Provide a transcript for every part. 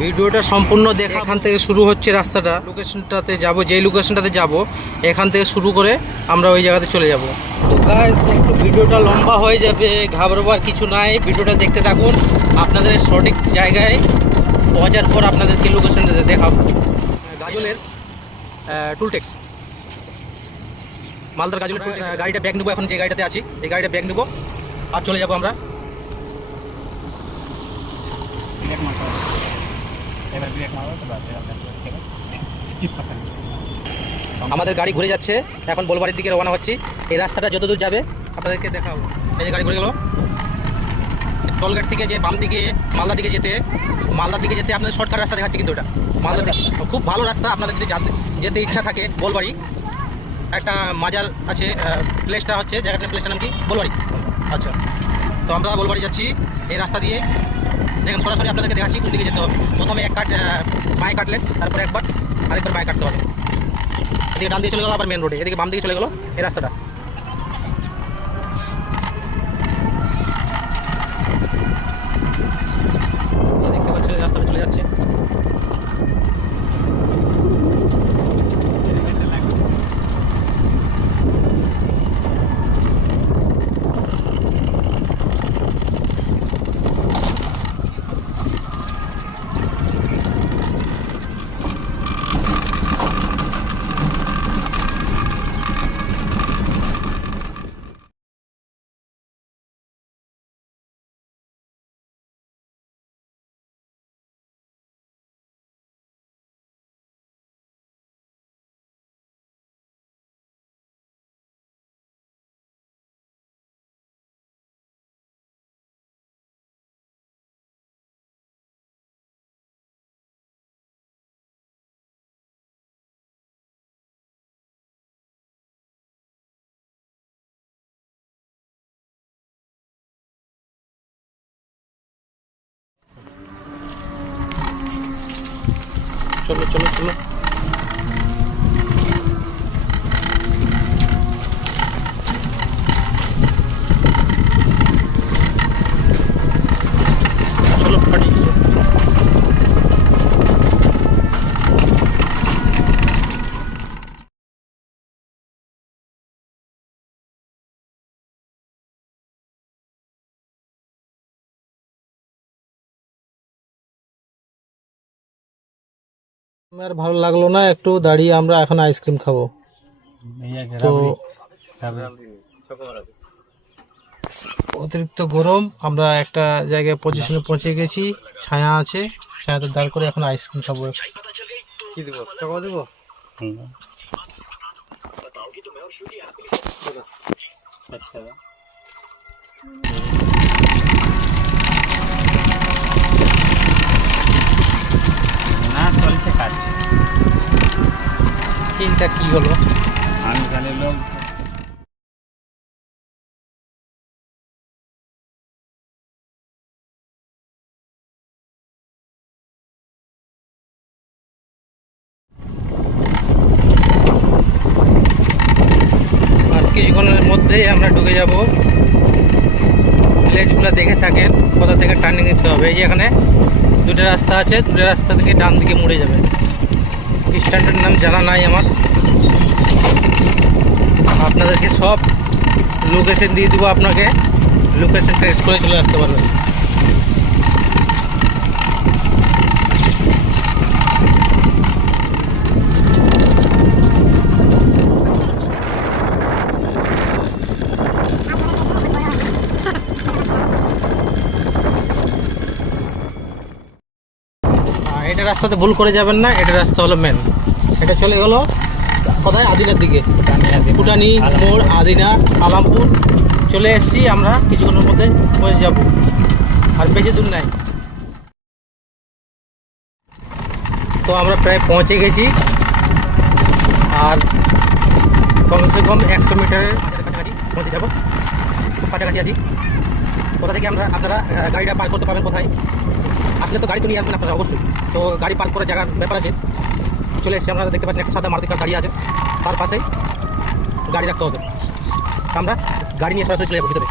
ভিডিওটা সম্পূর্ণ দেখা। এখান থেকে শুরু হচ্ছে রাস্তাটা, লোকেশনটাতে যাব, যেই লোকেশনটাতে যাব এখান থেকে শুরু করে আমরা ওই জায়গাতে চলে যাব। তো গাইস একটু ভিডিওটা লম্বা হয়ে যাবে, ঘাবড়াবার কিছু নাই, ভিডিওটা দেখতে থাকুন। আপনাদের সঠিক জায়গায় পৌঁছার পর আপনাদেরকে লোকেশনটাতে দেখাবো। গাজলের টুলটেক্স, মালদার গাজলের গাড়িটা ব্যাগ নেবো। এখন যে গাড়িটাতে আছি এই গাড়িটা ব্যাগ নেবো আর চলে যাব আমরা। আমাদের গাড়ি ঘুরে যাচ্ছে, এখন বোলবাড়ির দিকে রওনা হচ্ছি। এই রাস্তাটা যতদূর যাবে আপনাদেরকে দেখাবো। এই যে গাড়ি ঘুরে গেল, টোলগেট থেকে যে বাম দিকে মালদার দিকে যেতে আপনাদের শর্টকাট রাস্তা দেখাচ্ছে, কিন্তু ওটা মালদা দিকে খুব ভালো রাস্তা। আপনাদের যদি যেতে ইচ্ছা থাকে, বোলবাড়ি একটা মাজার আছে, প্লেসটা হচ্ছে জায়গাটার প্লেসটার নাম কি বোলবাড়ি। আচ্ছা, তো আমরা বোলবাড়ি যাচ্ছি এই রাস্তা দিয়ে। দেখেন সরাসরি আপনাদেরকে দেখাচ্ছি কোন দিকে যেতে হবে। প্রথমে এক কাট বাঁয়ে কাটলেন, তারপরে আরেকবার বাঁয়ে কাটতে হবে। এদিকে ডান দিকে চলে গেলো আবার মেন রোডে, এদিকে বাম দিকে চলে গেলো এই রাস্তাটা। দেখতে পাচ্ছেন এই রাস্তাটা চলে যাচ্ছে। চলো চলো চলো, চলো ফাটি। আর ভালো লাগলো না, একটু দাঁড়িয়ে আমরা এখন আইসক্রিম খাবো। তো অতিরিক্ত গরম, আমরা একটা জায়গায় পজিশনে পৌঁছে গেছি, ছায়া আছে, ছায়াতে দাঁড় করে এখন আইসক্রিম খাবো। কি দেবো, চকো দেবো? আচ্ছা, না চলছে কাজ। তিনটা কি হলো? আমি খালি লোক আর কিছুক্ষণের মধ্যেই আমরা ঢুকে যাব। ভিলেজগুলো দেখে থাকেন, কোথা থেকে টার্নিং নিতে হবে। এই যে এখানে দুটো রাস্তা আছে, দুটো রাস্তা থেকে ডান দিকে মুড়ে যাবে। স্ট্যান্ডের নাম জানা নাই আমার, আপনাদেরকে সব লোকেশন দিয়ে দিব, আপনাকে লোকেশন ট্রেস করে চলে আসতে পারবেন। এটা রাস্তাতে ভুল করে যাবেন না, এটা রাস্তা হলো মেন। এটা চলে গেল কোথায়? আদিনার দিকে, ফুটানি মোড়, আদিনা, আলামপুর চলে এসেছি আমরা। কিছুক্ষণের মধ্যে পৌঁছে যাব, আর বেশি দূর নাই। তো আমরা প্রায় পৌঁছে গেছি, আর কমসে কম 100 মিটারের কাছাকাছি পৌঁছে যাবো। খুব কাছাকাছি আছি। কোথা থেকে আপনারা গাড়িটা পার্ক করতে পারবেন, কোথায় আসলে তো গাড়ি তো নিয়ে আসবেন আপনারা অবশ্যই। তো গাড়ি পার্ক করার জায়গার ব্যাপার আছে। চলে এসেছি, আপনারা দেখতে পাচ্ছেন একটা সাদা মারুতি কার দাঁড়িয়ে আছে, তার পাশেই গাড়ি রাখতে হবে। আমরা গাড়ি নিয়ে সরাসরি চলে যাবো ভিতরে।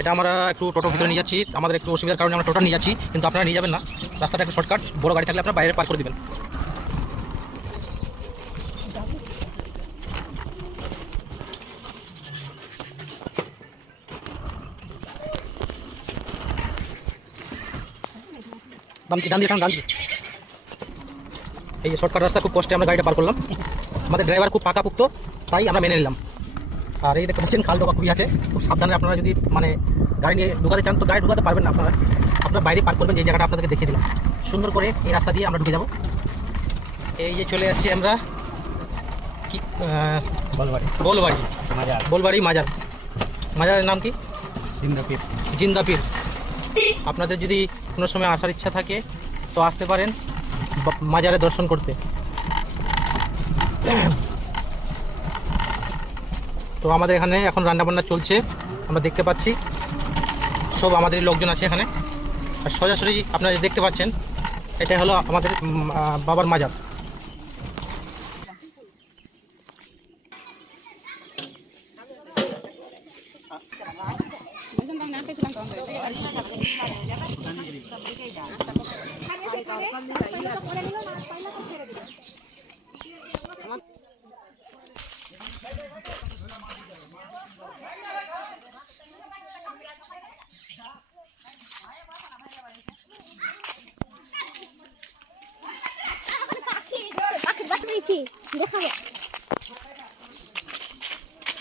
এটা আমরা একটু টোটোর ভিতরে নিয়ে যাচ্ছি, আমাদের একটু অসুবিধার কারণে আমরা টোটো নিয়ে যাচ্ছি, কিন্তু আপনারা নিয়ে যাবেন না, রাস্তাটা একটু শর্টকাট, বড় গাড়ি থাকলে আপনারা বাইরে পার করে দেবেন। ডান দিয়ে ডান দিয়ে এই যে শর্টকাট রাস্তা, খুব কষ্টে আমরা গাড়িটা পার করলাম। আমাদের ড্রাইভার খুব পাকাপুক্ত, তাই আমরা মেনে নিলাম। আর এই দেখতে পাচ্ছেন খাল ডোবা খুবই আছে, খুব সাবধানে আপনারা যদি মানে গাড়ি নিয়ে ঢুকাতে চান তো গাড়ি ঢুকাতে পারবেন না, আপনারা বাইরে পার্ক করবেন। যে জায়গাটা আপনাদেরকে দেখিয়ে দিলাম সুন্দর করে, এই রাস্তা দিয়ে আমরা ঢুকে যাব। এই যে চলে আসছি আমরা কি বোলবাড়ি মাজার। মাজারের নাম কি? জিন্দাপীর। আপনাদের যদি কোনো সময় আসার ইচ্ছা থাকে তো আসতে পারেন মাজারে দর্শন করতে। তো আমাদের এখানে এখন রান্নাবান্না চলছে, আমরা দেখতে পাচ্ছি সব আমাদের লোকজন আছে এখানে। আর সোজাসুজি আপনারা দেখতে পাচ্ছেন এটা হলো আমাদের বাবার মাজার। দেখাবো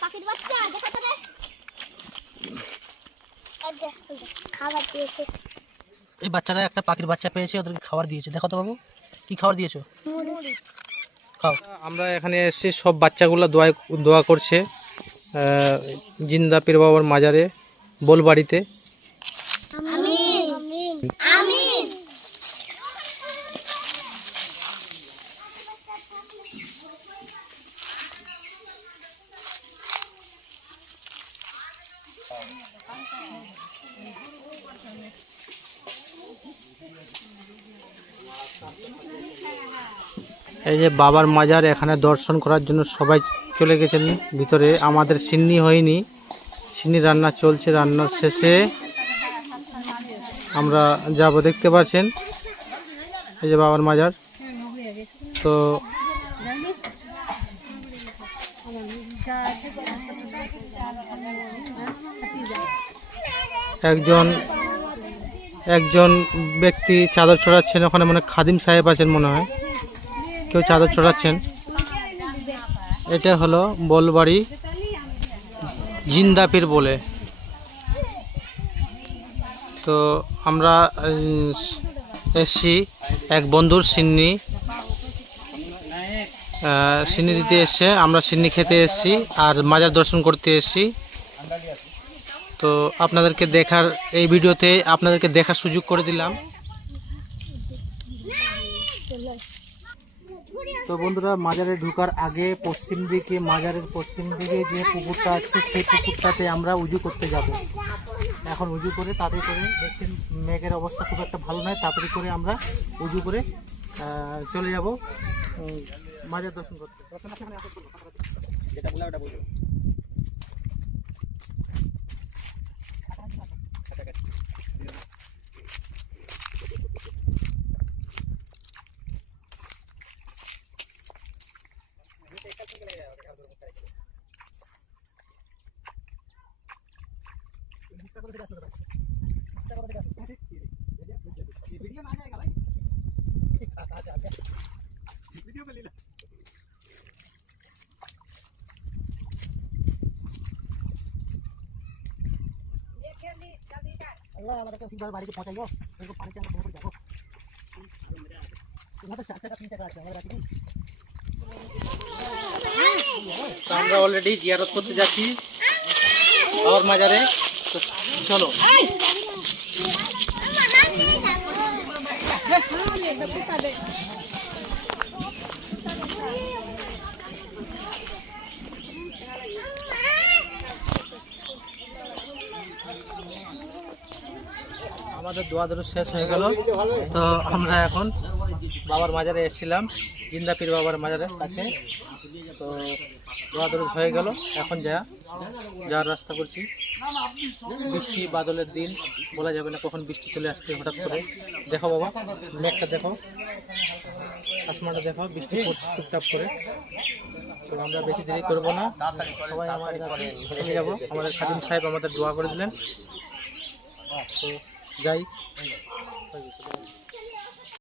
পাখির বাচ্চা, দেখাতে দে। খাবার দিয়েছে এই বাচ্চারা একটা পাখির বাচ্চা পেয়েছে, ওদেরকে খাবার দিয়েছে। দেখো তো বাবু, কি খাবার দিয়েছো? খাও। আমরা এখানে এসেছি, সব বাচ্চাগুলো দোয়া করছে জিন্দা পীর বাবার মাজারে বোলবাড়িতে। আমিন আমিন। এই যে বাবার মাজার, এখানে দর্শন করার জন্য সবাই চলে গেছেন ভিতরে। আমাদের সিন্নি হয়নি, সিন্নি রান্না চলছে, রান্নার শেষে আমরা যাব। দেখতে পাচ্ছেন এই যে বাবার মাজার। তো একজন ব্যক্তি চাদর চড়াচ্ছেন ওখানে, মানে খাদিম সাহেব আছেন মনে হয়, কেউ চাদর চড়াচ্ছেন। এটা হলো বোলবাড়ি জিন্দাপীর বলে। তো আমরা এসছি এক বন্ধুর সিন্নি দিতে এসছে, আমরা সিন্নি খেতে এসছি আর মাজার দর্শন করতে এসছি। তো আপনাদেরকে দেখার, এই ভিডিওতে আপনাদেরকে দেখার সুযোগ করে দিলাম। তো বন্ধুরা, মাজারে ঢোকার আগে পশ্চিম দিকে, মাজারের পশ্চিম দিকে যে পুকুরটা আছে সেই পুকুরটাতে আমরা উজু করতে যাব। এখন উজু করে তাড়াতাড়ি করে, দেখছেন মেঘের অবস্থা খুব একটা ভালো নয়, তাড়াতাড়ি করে আমরা উজু করে চলে যাব মাজার দর্শন করতে। যেটা বলে ওটা বলবো। আল্লাহ আমাদেরকে ঠিকভাবে বাড়িতে পৌঁছাইও, এরকম পানিতে আমরা ভেঙে যাবো। তোমাদের 4 টাকা 3 টাকা আছে আমাদের কাছে। আমরা অলরেডি জিয়ারত করতে যাচ্ছি বাবার মাজারে। তো চলো। আমাদের দোয়া দরুদ শেষ হয়ে গেল। তো আমরা এখন বাবার মাজারে এসেছিলাম, জিন্দা পীর বাবার মাজারের কাছে। তো দোয়া দরুদ হয়ে গেল। এখন যাওয়ার রাস্তা করছি। বৃষ্টি বাদলের দিন, বলা যাবে না কখন বৃষ্টি চলে আসবে হঠাৎ করে। দেখো বাবা, মেঘটা দেখো, আসমানটা দেখো, বৃষ্টি পড়ছে টুকটাপ করে। তো আমরা বেশি দেরি করবো না, সবাই আমাদের চলে যাবো। আমাদের খাদিম সাহেব আমাদের দোয়া করে দিলেন, তো যাই।